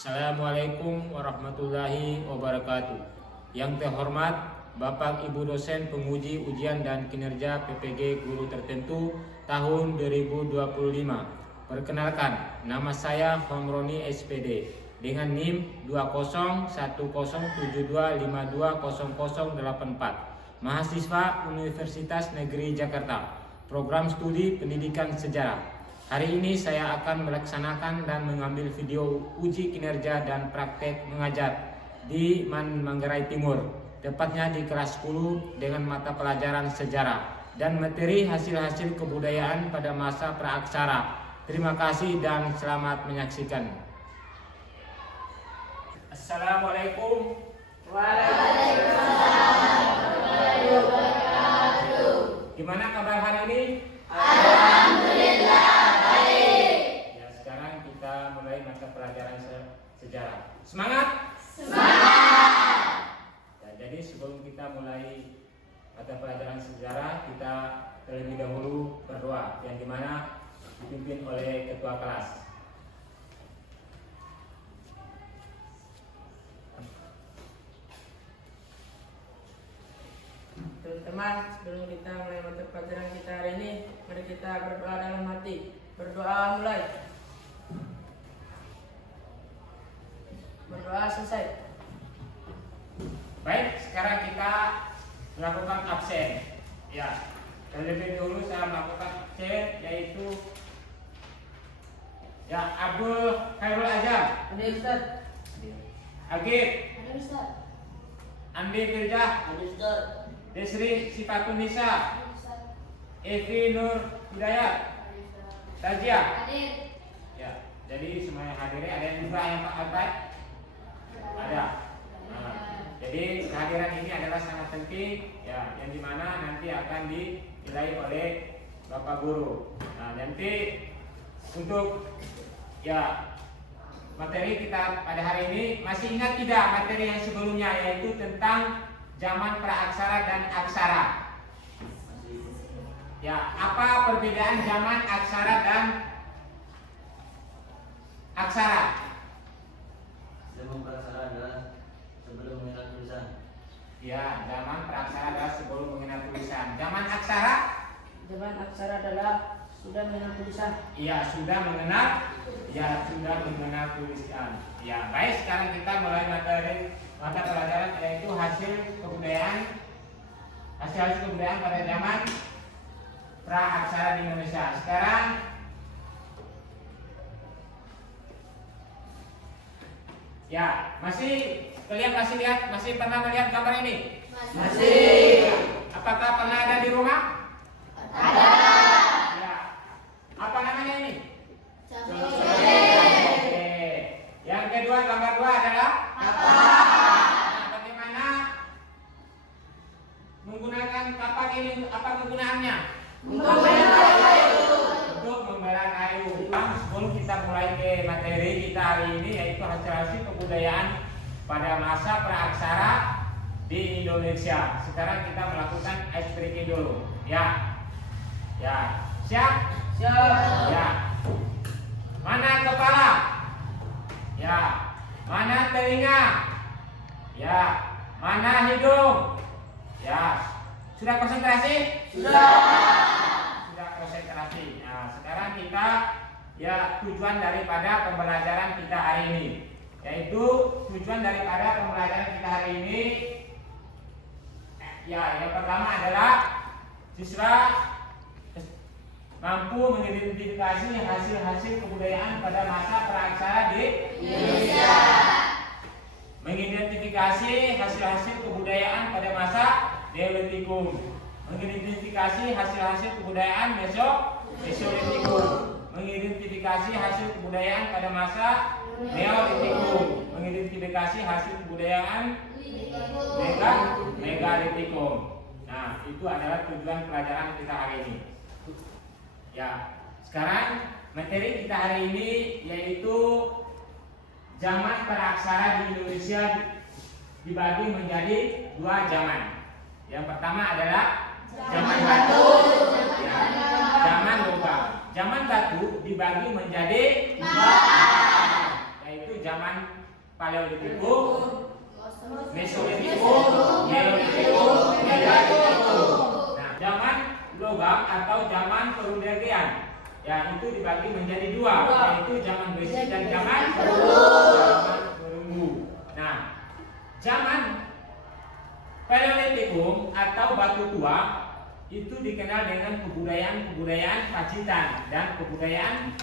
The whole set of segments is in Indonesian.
Assalamualaikum warahmatullahi wabarakatuh. Yang terhormat Bapak Ibu dosen penguji ujian dan kinerja PPG guru tertentu tahun 2025. Perkenalkan, nama saya Homroni SPD dengan NIM 201072520084. Mahasiswa Universitas Negeri Jakarta, program studi pendidikan sejarah. Hari ini saya akan melaksanakan dan mengambil video uji kinerja dan praktek mengajar di Manggarai Timur, tepatnya di kelas 10 dengan mata pelajaran sejarah dan materi hasil-hasil kebudayaan pada masa praaksara. Terima kasih dan selamat menyaksikan. Assalamualaikum. Waalaikumsalam warahmatullahi wabarakatuh. Gimana kabar hari ini? Alhamdulillah baik. Ya, sekarang kita mulai mata pelajaran sejarah. Semangat! Semangat. Ya, jadi sebelum kita mulai mata pelajaran sejarah, kita terlebih dahulu berdoa yang dimana dipimpin oleh ketua kelas. Teman-teman, sebelum kita mulai mata pelajaran kita hari ini, mari kita berdoa dalam hati. Berdoa mulai. Berdoa selesai. Baik, sekarang kita melakukan absen. Ya, terlebih dahulu saya melakukan absen, yaitu ya Abdul Khairul Azam, Hadir Ustaz. Agib, Hadir Ustaz. Andi Firjah, Hadir Ustaz. Desri Sifatun Nisa, Hadir Ustaz. Evi Nur Hidayat, Tajia. Hadir. Ya, jadi semuanya hadir. Ada yang juga yang Pak Albert? Ada. Nah, jadi kehadiran ini adalah sangat penting, ya, yang dimana nanti akan dinilai oleh Bapak Guru. Nah, nanti untuk ya materi kita pada hari ini, masih ingat tidak materi yang sebelumnya, yaitu tentang zaman praaksara dan aksara. Ya, apa perbedaan zaman aksara dan aksara? Zaman praaksara adalah sebelum mengenal tulisan. Ya, zaman praaksara adalah sebelum mengenal tulisan. Zaman aksara? Zaman aksara adalah sudah mengenal tulisan. Iya, sudah mengenal. Ya, sudah mengenal tulisan. Ya, baik, sekarang kita mulai mata pelajaran, yaitu hasil kebudayaan pada zaman praaksara di Indonesia. Sekarang ya, kalian masih pernah melihat gambar ini? Masih. Apakah pernah ada di rumah? Ada. Ya. Apa namanya ini? Cabai. Oke. Yang kedua, gambar 2 adalah Apa? Nah, bagaimana menggunakan kapak ini? Apa kegunaannya? Membara kayu. Untuk membara kayu. Sebelum kita mulai ke materi kita hari ini, yaitu hasil-hasil kebudayaan pada masa praaksara di Indonesia. Sekarang kita melakukan ice breaking dulu. Ya. Ya. Siap? Siap. Ya. Mana kepala? Ya. Mana telinga? Ya. Mana hidung? Ya. Sudah konsentrasi? Sudah. Sudah konsentrasi. Nah, sekarang kita ya tujuan daripada pembelajaran kita hari ini, yaitu tujuan daripada pembelajaran kita hari ini ya yang pertama adalah siswa mampu mengidentifikasi hasil-hasil kebudayaan pada masa praaksara di Indonesia. Mengidentifikasi hasil-hasil kebudayaan pada masa Neolitikum. Mengidentifikasi hasil-hasil kebudayaan Mesolitikum. Mengidentifikasi hasil kebudayaan pada masa Neolitikum. Mengidentifikasi hasil kebudayaan Megalitikum. Nah, itu adalah tujuan pelajaran kita hari ini. Ya, sekarang materi kita hari ini yaitu zaman praaksara di Indonesia dibagi menjadi 2 zaman. Yang pertama adalah zaman batu, ya, zaman logam. Zaman batu dibagi menjadi 4, yaitu zaman Paleolitikum, Mesolitikum, Neolitikum, Neolitikum. Nah, zaman logam atau zaman perundagian, ya itu dibagi menjadi dua, yaitu zaman besi dan zaman perunggu. Nah, zaman Paleolitikum atau batu tua itu dikenal dengan kebudayaan Pacitan dan kebudayaan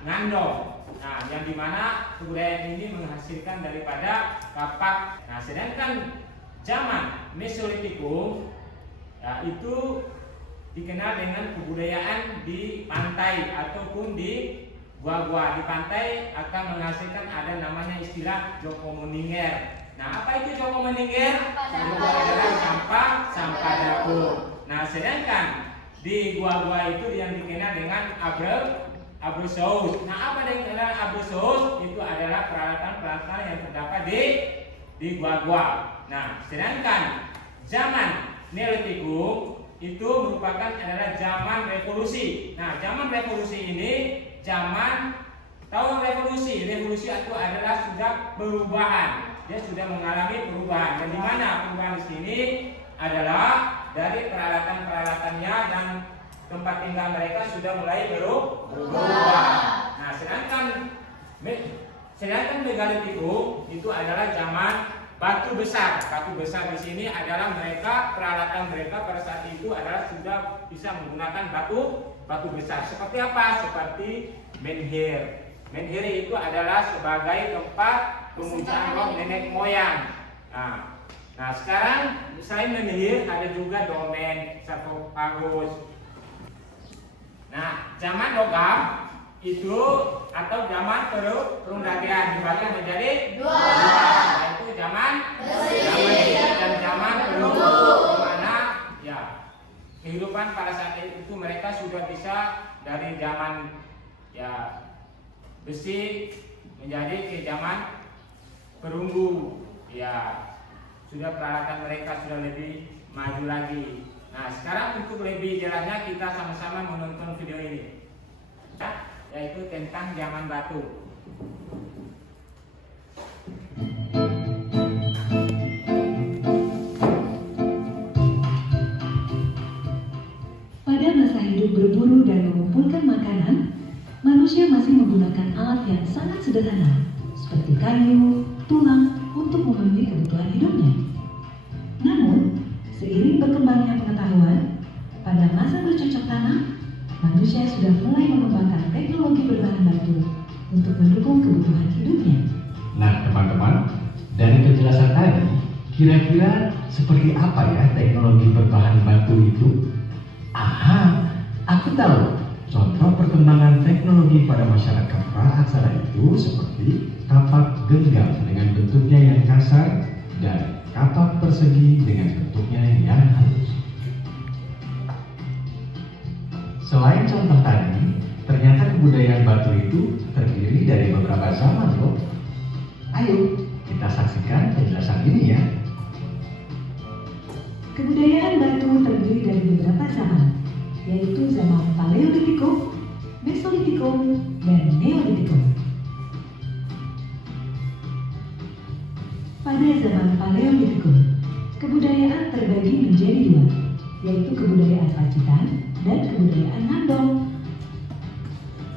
Ngandong. Nah, yang dimana kebudayaan ini menghasilkan daripada kapak. Nah, sedangkan zaman Mesolitikum ya, itu dikenal dengan kebudayaan di pantai ataupun di gua-gua. Di pantai akan menghasilkan ada namanya istilah Joko Meningger. Nah, apa itu Joko Meningger? Itu adalah sampah dapur. Nah, sedangkan di gua-gua itu yang dikenal dengan Abrosaurus. Nah, apa yang dikenal Abrosaurus? Itu adalah peralatan-peralatan yang terdapat di gua-gua. Nah, sedangkan zaman Neolitikum itu merupakan adalah zaman revolusi. Nah, zaman revolusi ini zaman tahun revolusi. Revolusi itu adalah sudah perubahan. Dia sudah mengalami perubahan. Dan di mana perubahan di sini adalah dari peralatan-peralatannya dan tempat tinggal mereka sudah mulai berubah. Nah, sedangkan Megalitikum itu adalah zaman batu besar. Batu besar di sini adalah mereka peralatan mereka pada saat itu adalah sudah bisa menggunakan batu besar. Seperti apa? Seperti menhir. Menhir itu adalah sebagai tempat pemujaan roh nenek moyang. Nah, sekarang selain menhir ada juga domen, sarkofagus. Nah, zaman logam itu atau zaman perundagian dibagi menjadi dua, yaitu zaman besi dan zaman perunggu, di mana ya kehidupan pada saat itu mereka sudah bisa dari zaman ya besi menjadi ke zaman perunggu. Ya, sudah peralatan mereka sudah lebih maju lagi. Nah, sekarang untuk lebih jelasnya kita sama-sama menonton video ini, yaitu tentang zaman batu. Pada masa hidup berburu dan mengumpulkan makanan, manusia masih menggunakan alat yang sangat sederhana, seperti kayu, tulang, untuk memenuhi kebutuhan hidupnya. Namun, seiring berkembangnya pengetahuan, pada masa bercocok tanam, manusia sudah mulai mengembangkan teknologi berbahan batu untuk mendukung kebutuhan hidupnya. Nah, teman-teman, dari penjelasan tadi, kira-kira seperti apa ya teknologi berbahan batu itu? Aha, aku tahu. Contoh perkembangan teknologi pada masyarakat praaksara itu seperti kapak genggam dengan bentuknya yang kasar dan kapak persegi dengan bentuknya yang halus. Selain contoh tadi, ternyata kebudayaan batu itu terdiri dari beberapa zaman loh. Ayo, kita saksikan penjelasan ini ya. Kebudayaan batu terdiri dari beberapa zaman, yaitu zaman Paleolitikum, Mesolitikum, dan Neolitikum. Pada zaman Paleolitikum, kebudayaan terbagi menjadi dua, yaitu kebudayaan Pacitan dan kebudayaan Ngandong.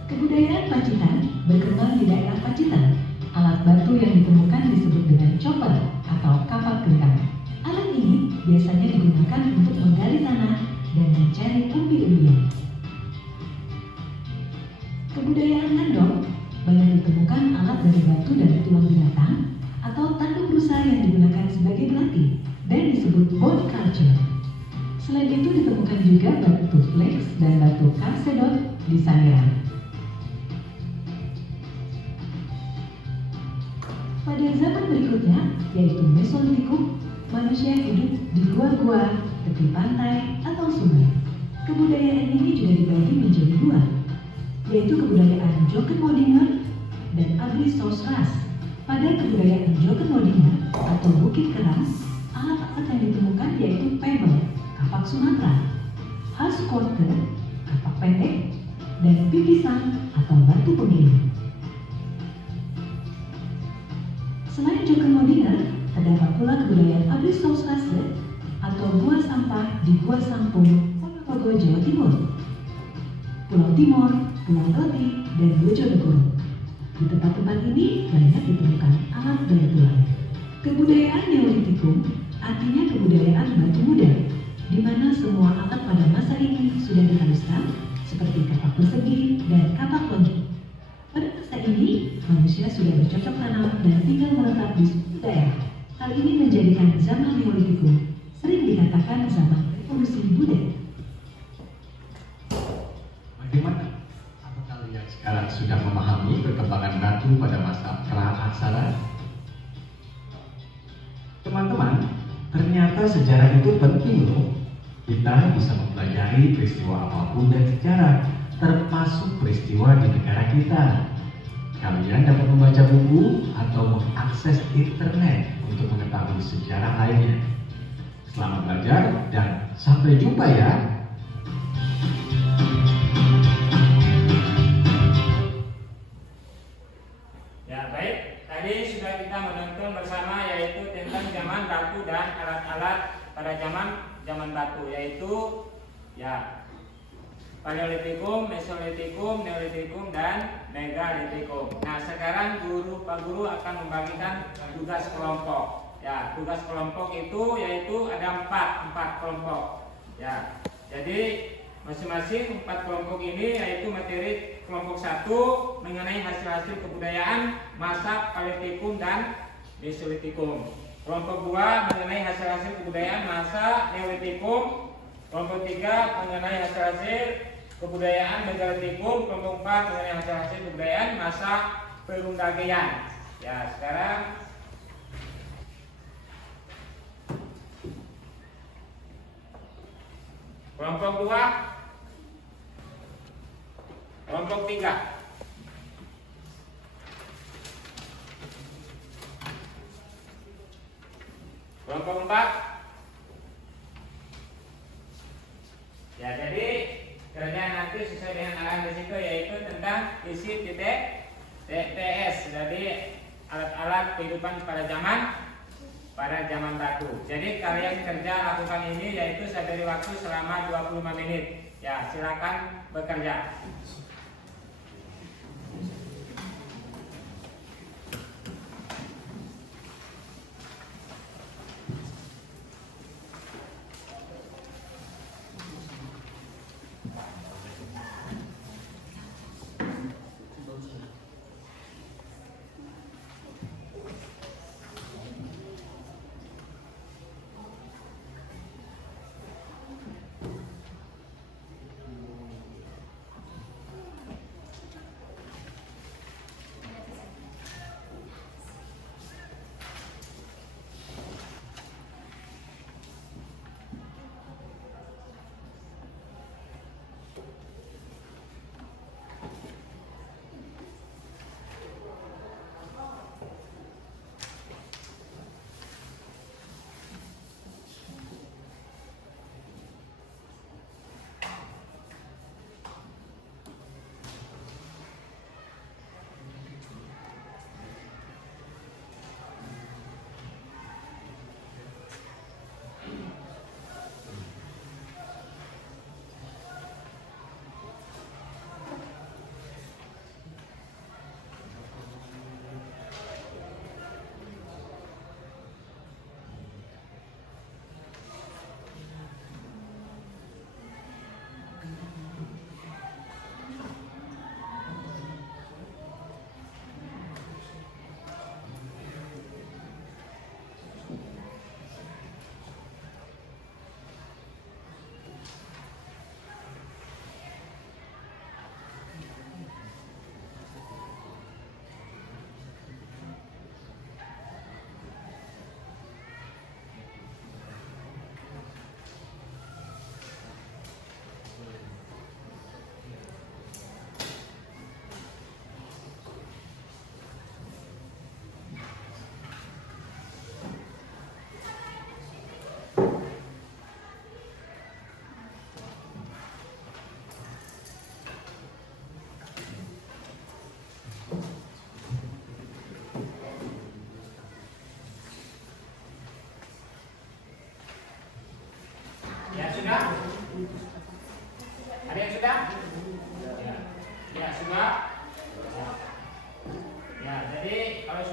Kebudayaan Pacitan berkembang di daerah Pacitan. Alat batu yang ditemukan disebut dengan chopper atau kapak genggam. Alat ini biasanya digunakan untuk menggali tanah dan mencari umbi-umbian. Kebudayaan Ngandong banyak ditemukan alat dari batu dan tulang binatang atau tanduk rusa yang digunakan sebagai belati dan disebut bone culture. Selain itu ditemukan juga batu flex dan batu kalsedon di Sangiran. Pada zaman berikutnya, yaitu Mesolitikum, manusia hidup di gua-gua, tepi pantai, atau sungai. Kebudayaan ini juga dibagi menjadi dua, yaitu kebudayaan Joken-Modinger dan Agristoras. Pada kebudayaan Joken-Modinger atau Bukit Keras, alat-alat yang ditemukan yaitu pebble, kapak Sumatera, Halskorte, kapak pendek, dan pipisan atau batu penggiling. Selain Joker Modiner, terdapat pula kebudayaan Abrissausgasse atau buang sampah di Gua Sampung, Ponorogo, Jawa Timur. Pulau Timur, Pulau Roti, dan Bojonegoro. Di tempat-tempat ini banyak ditemukan alat daya tulang. Kebudayaan Neolitikum artinya kebudayaan batu muda, di mana semua alat pada masa ini sudah dihaluskan, seperti kapak persegi dan kapak lonjong. Pada masa ini, manusia sudah bercocok tanam dan tinggal menetap di suatu daerah. Hal ini menjadikan zaman Neolitikum sering dikatakan zaman revolusi budaya. Bagaimana? Apa kalian sekarang sudah memahami perkembangan batu pada masa pra-aksara? Teman-teman, ternyata sejarah itu penting loh. Kita bisa mempelajari peristiwa apapun dari sejarah, termasuk peristiwa di negara kita. Kalian dapat membaca buku atau mengakses internet untuk mengetahui sejarah lainnya. Selamat belajar dan sampai jumpa ya. Ya baik, tadi sudah kita menonton bersama yaitu tentang zaman batu dan alat-alat pada zaman batu, yaitu ya Paleolitikum, Mesolitikum, Neolitikum, dan Megalitikum. Nah sekarang Pak Guru akan membagikan tugas kelompok. Ya, tugas kelompok itu yaitu ada empat kelompok. Ya, jadi masing-masing 4 kelompok ini yaitu materi kelompok 1 mengenai hasil-hasil kebudayaan masa Paleolitikum dan Mesolitikum. Kelompok 2 mengenai hasil-hasil kebudayaan masa Neolitikum. Kelompok 3 mengenai hasil-hasil kebudayaan Megalitikum. Kelompok 4 mengenai hasil-hasil kebudayaan masa Perundagean. Ya, sekarang kelompok 2, kelompok 3. Kelompok 4. Ya, jadi kerjaan nanti sesuai dengan arahan di situ yaitu tentang isi titik TS. Jadi alat-alat kehidupan pada zaman batu. Jadi kalian kerja lakukan ini yaitu saya beri waktu selama 25 menit. Ya, silakan bekerja.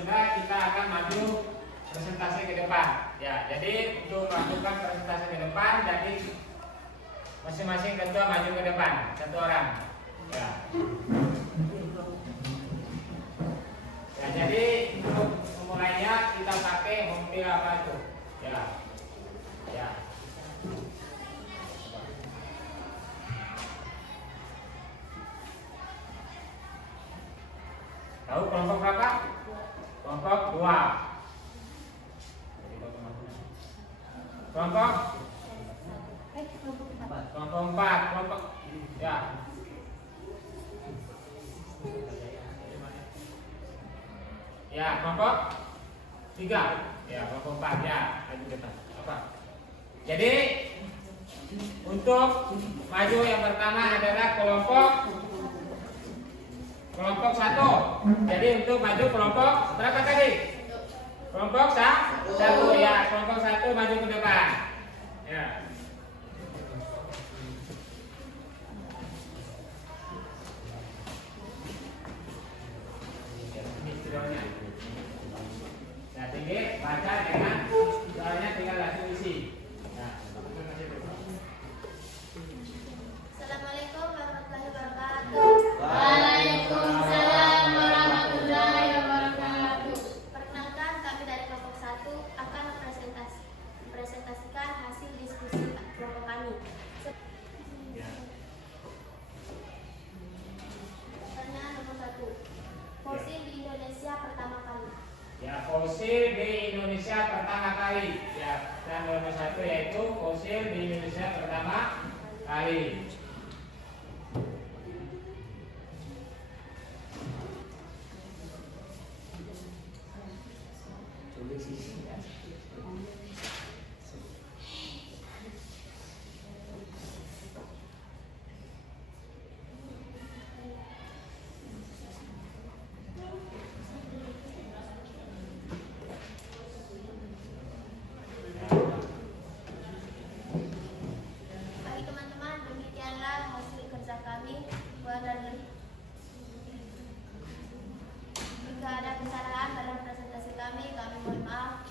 sudah, kita akan maju presentasi ke depan. Ya, jadi untuk melakukan presentasi ke depan, jadi masing-masing ketua maju ke depan, satu orang. Ya. Ya, jadi untuk memulainya kita pakai mobil apa itu? Ya. Ya. Tahu kelompok berapa? Kelompok 2. Kelompok 4. Kelompok ya. Ya, kelompok 3. Ya, kelompok 4 ya. Lanjut depan. Apa? Jadi untuk maju yang pertama adalah kelompok 1. Jadi untuk maju kelompok berapa tadi? Kelompok 1 ya. Kelompok 1 maju ke depan. Ya. Ini videonya. Nah, tinggi baca dengan soalnya tinggal langsung isi. Nah, Assalamualaikum warahmatullahi wabarakatuh. Waalaikumsalam warahmatullahi wabarakatuh. Perkenalkan, kami dari kelompok 1 akan mempresentasikan hasil diskusi kelompok kami. ya. Pertanyaan nomor 1. Fosil di Indonesia pertama kali. Ya, fosil di Indonesia pertama kali. Ya, dan nomor 1 yaitu fosil di Indonesia pertama kali. Bagi teman-teman, demikianlah hasil kerja kami. Jika ada kesalahan dalam presentasi kami mohon maaf.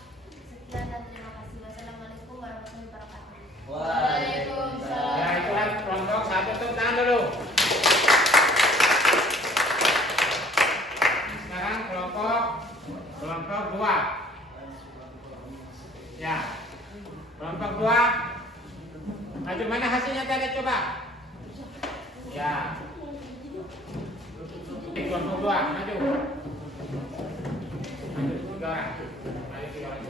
Sekian dan terima kasih. Wassalamualaikum warahmatullahi wabarakatuh. Waalaikumsalam. Ya, itulah kelompok 1, tepuk tangan dulu. Sekarang kelompok 2. Ya. Kelompok 2. Maju mana hasilnya tadi coba? Ya. Kelompok 2 maju. Maju 3 orang. Maju 3 orang.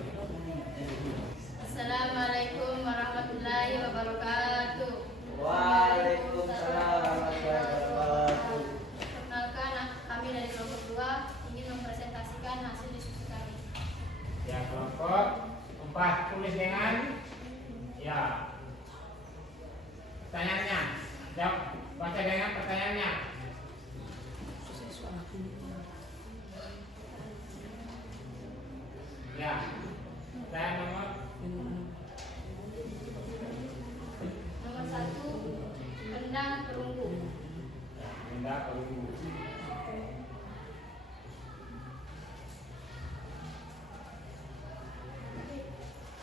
Assalamualaikum warahmatullahi wabarakatuh. Waalaikumsalam warahmatullahi wabarakatuh. Perkenalkan, kami dari kelompok 2 ingin mempresentasikan hasil diskusi kami. Ya, kelompok 4 tulis dengan ya pertanyaannya. Jawab, baca dengan pertanyaannya. Ya. Pertanyaan nomor Nomor 1, rendang perunggu. ya, benda perunggu.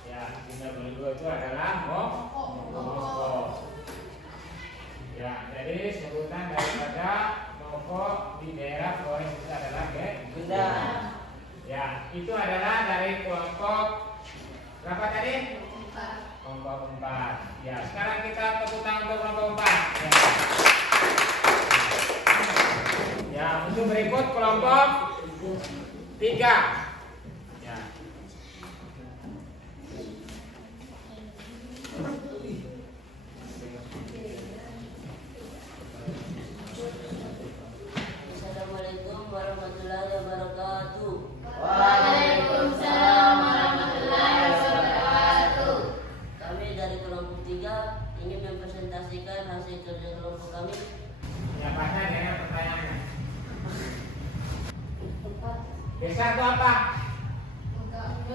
Ya, benda perunggu itu adalah mokok. Ya, jadi sebutan daripada mokok di daerah Flores itu adalah Benda. ya, itu adalah dari kelompok berapa tadi? 4. Kelompok 4. Ya, sekarang kita tepuk tangan untuk kelompok 4. Ya. Ya, untuk berikut kelompok 3. Ya. Assalamualaikum warahmatullahi wabarakatuh. Waalaikumsalam warahmatullahi wabarakatuh. Kami dari kelompok 3 ingin mempresentasikan hasil kerja kelompok kami. Ya, baca dengan pertanyaannya. Desa itu apa?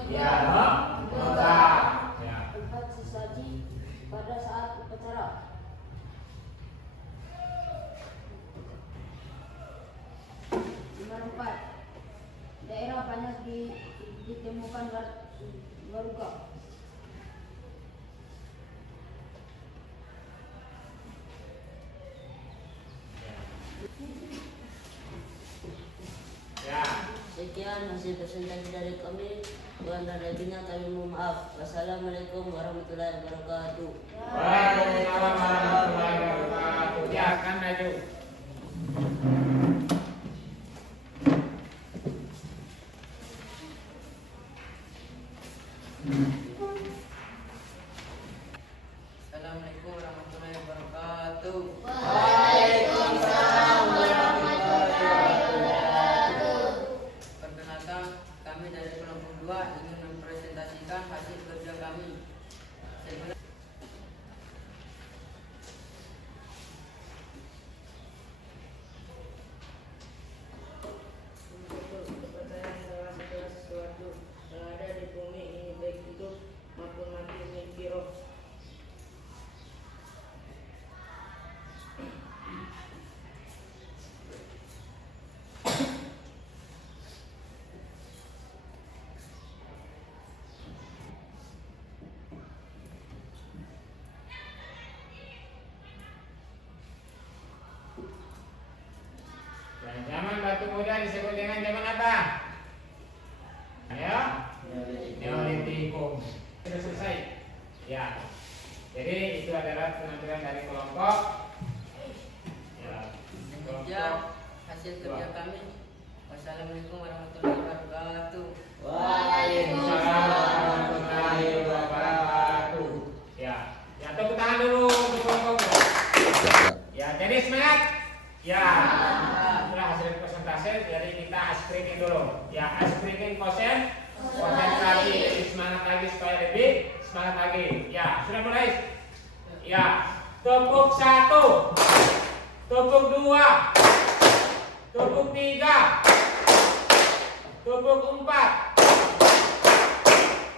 Ya, logam. Ya. Tempat sesaji pada saat upacara. Nomor 4, daerah banyak ditemukan warga. Ya. Sekian hasil presentasi dari kami. Kurang dan lebihnya kami mohon maaf. Wassalamualaikum warahmatullahi wabarakatuh. Waalaikumsalam warahmatullahi wabarakatuh. Ya, kan maju. Assalamualaikum warahmatullahi wabarakatuh. Waalaikumsalam warahmatullahi wabarakatuh. Perkenalkan, kami dari kelompok 2 ingin mempresentasikan hasil kerja kami. Kepercayaan adalah segala sesuatu yang ada di bumi ini, baik hidup maupun mati, memiliki roh. Dan zaman batu muda disebut dengan zaman apa? Ayo, Neolitikum. Sudah selesai. Ya. Jadi itu adalah penampilan dari kelompok. Ya. Demikian hasil kerja kami. Wassalamualaikum warahmatullahi wabarakatuh. Waalaikumsalam warahmatullahi wabarakatuh. Ya. Ya, tepuk tangan dulu untuk kelompok. Ya, jadi semangat. Ya. Itulah hasil presentasi. Jadi kita asprikin dulu. Ya, asprikin kosen. Konsentrasi. Jadi semangat lagi supaya lebih semangat lagi. Ya, sudah mulai. Ya. Tepuk 1. Tepuk 2. Tepuk 3. Tepuk 4.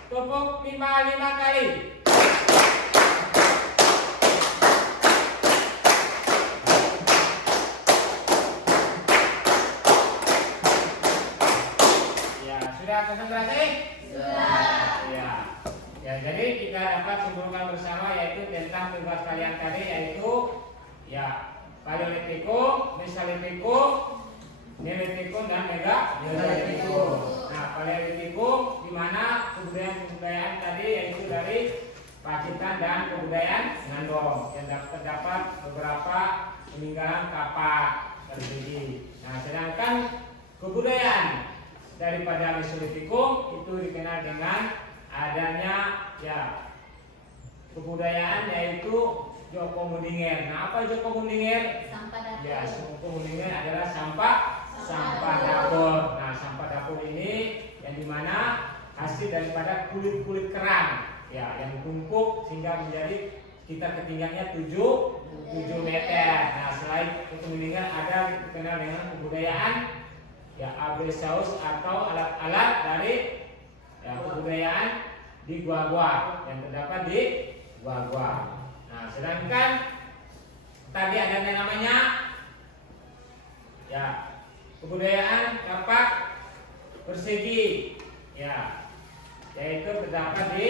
Tepuk 5 kali. Ya, sudah konsentrasi? Sudah. Ya. Ya, jadi kita dapat simpulkan bersama yaitu tentang tugas kalian tadi yaitu ya Paleolitikum, Mesolitikum, Neolitikum dan Megalitikum. Nah, Paleolitikum di mana kebudayaan tadi yaitu dari Pacitan dan kebudayaan Ngandong yang terdapat beberapa peninggalan kapak terjadi. Nah, sedangkan kebudayaan daripada Mesolitikum itu dikenal dengan adanya ya kebudayaan yaitu Joko Mundingan. Nah, apa Joko Mundingan? Sampah dapur. Ya, Joko Mundingan adalah sampah dapur. Nah, sampah dapur ini yang dimana hasil daripada kulit kerang ya yang tumpuk sehingga menjadi sekitar ketinggiannya 7 meter. Nah, selain Joko Mundingan ada dikenal dengan kebudayaan ya Abesaus atau alat-alat dari ya, kebudayaan di gua-gua yang terdapat di gua-gua. Nah, sedangkan tadi ada yang namanya ya kebudayaan kapak persegi ya yaitu terdapat di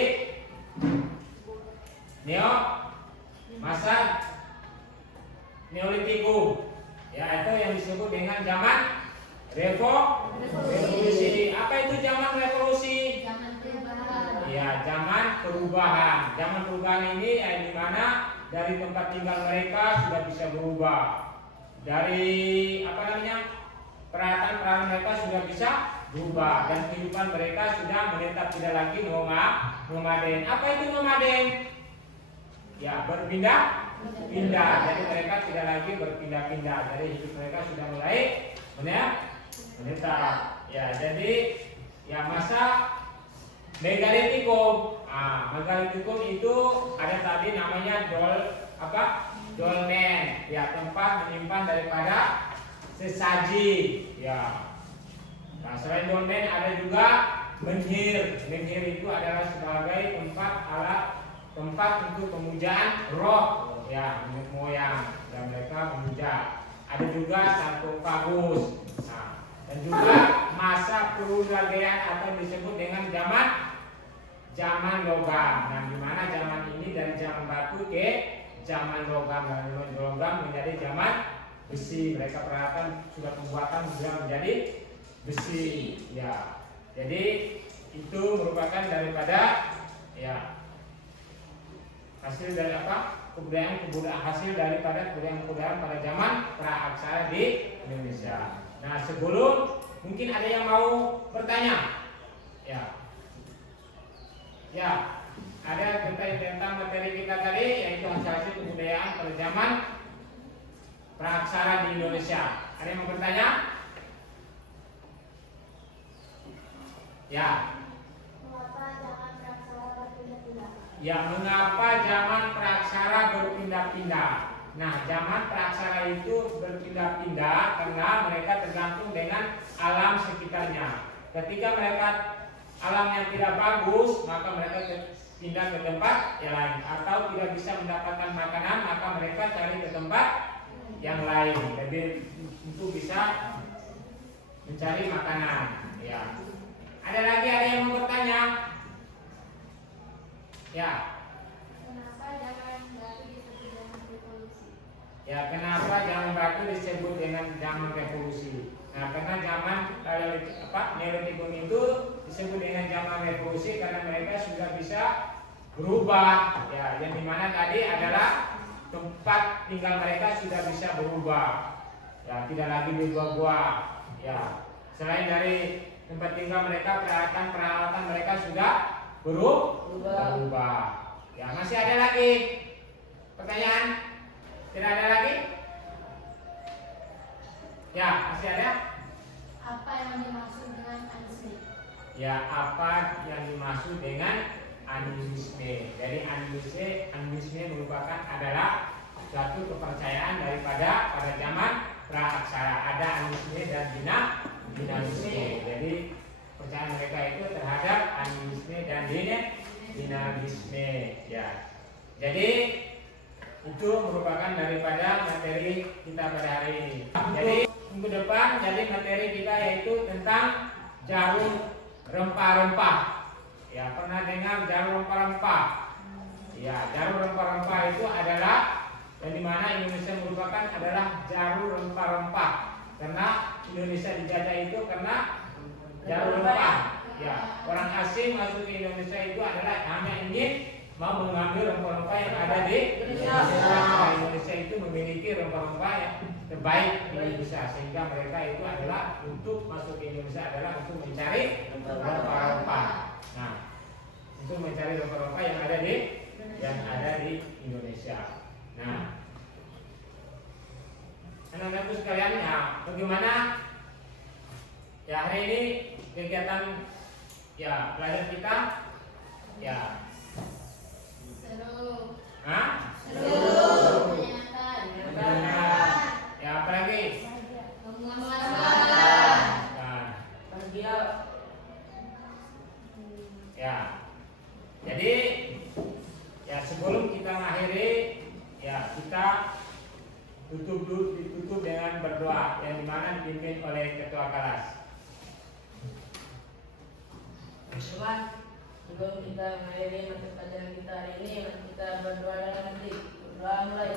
masa Neolitikum ya itu yang disebut dengan zaman revolusi. Apa itu zaman revolusi? Zaman perubahan. Ya, zaman perubahan. Zaman perubahan ini yang dimana dari tempat tinggal mereka sudah bisa berubah. Dari peralatan mereka sudah bisa berubah dan kehidupan mereka sudah menetap tidak lagi nomaden. Apa itu nomaden? Ya, berpindah-pindah. Jadi mereka tidak lagi berpindah-pindah. Jadi hidup mereka sudah mulai menetap. Ya, jadi ya masa Megalitikum. Megalitikum itu ada tadi namanya dolmen. Ya, tempat menyimpan daripada sesaji. Ya. Nah, selain dolmen ada juga menhir. Menhir itu adalah sebagai tempat untuk pemujaan roh. Ya, nenek moyang dan mereka memuja. Ada juga sarkofagus. Nah, Dan juga masa perunagayaan atau disebut dengan zaman logam. Nah, di mana zaman ini dari zaman batu ke zaman logam, dan logam menjadi zaman besi. Mereka peralatan sudah pembuatan sudah menjadi besi. Ya, jadi itu merupakan daripada ya hasil dari apa? Kebudayaan hasil daripada kebudayaan pada zaman praaksara di Indonesia. Nah, sebelum mungkin ada yang mau bertanya, ya, ada tentang materi kita tadi, yaitu hasil kebudayaan pada zaman praaksara di Indonesia. Ada yang mau bertanya? Ya. Mengapa zaman praaksara berpindah-pindah? Nah, zaman praaksara itu berpindah-pindah karena mereka tergantung dengan alam sekitarnya. Ketika mereka alam yang tidak bagus, maka mereka pindah ke tempat yang lain. Atau tidak bisa mendapatkan makanan, maka mereka cari ke tempat yang lain. Jadi untuk bisa mencari makanan. Ya. Ada yang mau bertanya? Ya. Kenapa zaman batu disebut zaman revolusi? Ya, kenapa zaman batu disebut dengan zaman revolusi? Nah, karena zaman Neolitik itu disebut dengan zaman revolusi karena mereka sudah bisa berubah. Ya, yang dimana tadi adalah tempat tinggal mereka sudah bisa berubah. Ya, tidak lagi di gua-gua. Ya, selain dari tempat tinggal mereka, peralatan mereka sudah berubah. Ya, masih ada lagi pertanyaan? Tidak ada lagi? Ya, masih ada? Apa yang dimaksud dengan animisme? Ya, apa yang dimaksud dengan animisme? Jadi animisme merupakan adalah suatu kepercayaan daripada pada zaman praaksara. Ada animisme dan dinamisme. Jadi kepercayaan mereka itu terhadap animisme dan dinamisme. Ya. Jadi itu merupakan daripada materi kita pada hari ini. Jadi minggu depan materi kita yaitu tentang jarum rempah-rempah. Ya, pernah dengar jarum rempah-rempah? Ya, jarum rempah-rempah itu adalah yang dimana Indonesia merupakan adalah jarum rempah-rempah. Karena Indonesia dijajah itu karena jarum rempah. Ya, orang asing masuk ke Indonesia itu adalah hanya ingin mau mengambil rempah-rempah yang ada di Indonesia. Indonesia itu memiliki rempah-rempah yang terbaik di Indonesia, sehingga mereka itu adalah untuk masuk ke Indonesia adalah untuk mencari rempah-rempah. Nah, untuk mencari rempah-rempah yang ada di Indonesia. Nah, anak-anakku sekalian, ya bagaimana ya hari ini kegiatan ya belajar kita? Ya. Seru. Hah? Seru. Menyenangkan. Ya, apa lagi? Memuaskan. Nah, Bahagia. ya. Jadi ya sebelum kita mengakhiri ya kita ditutup dengan berdoa yang dimana dipimpin oleh ketua kelas. Teman, sebelum kita mengakhiri mata pelajaran kita hari ini, mari kita berdoa dalam hati. Berdoa mulai.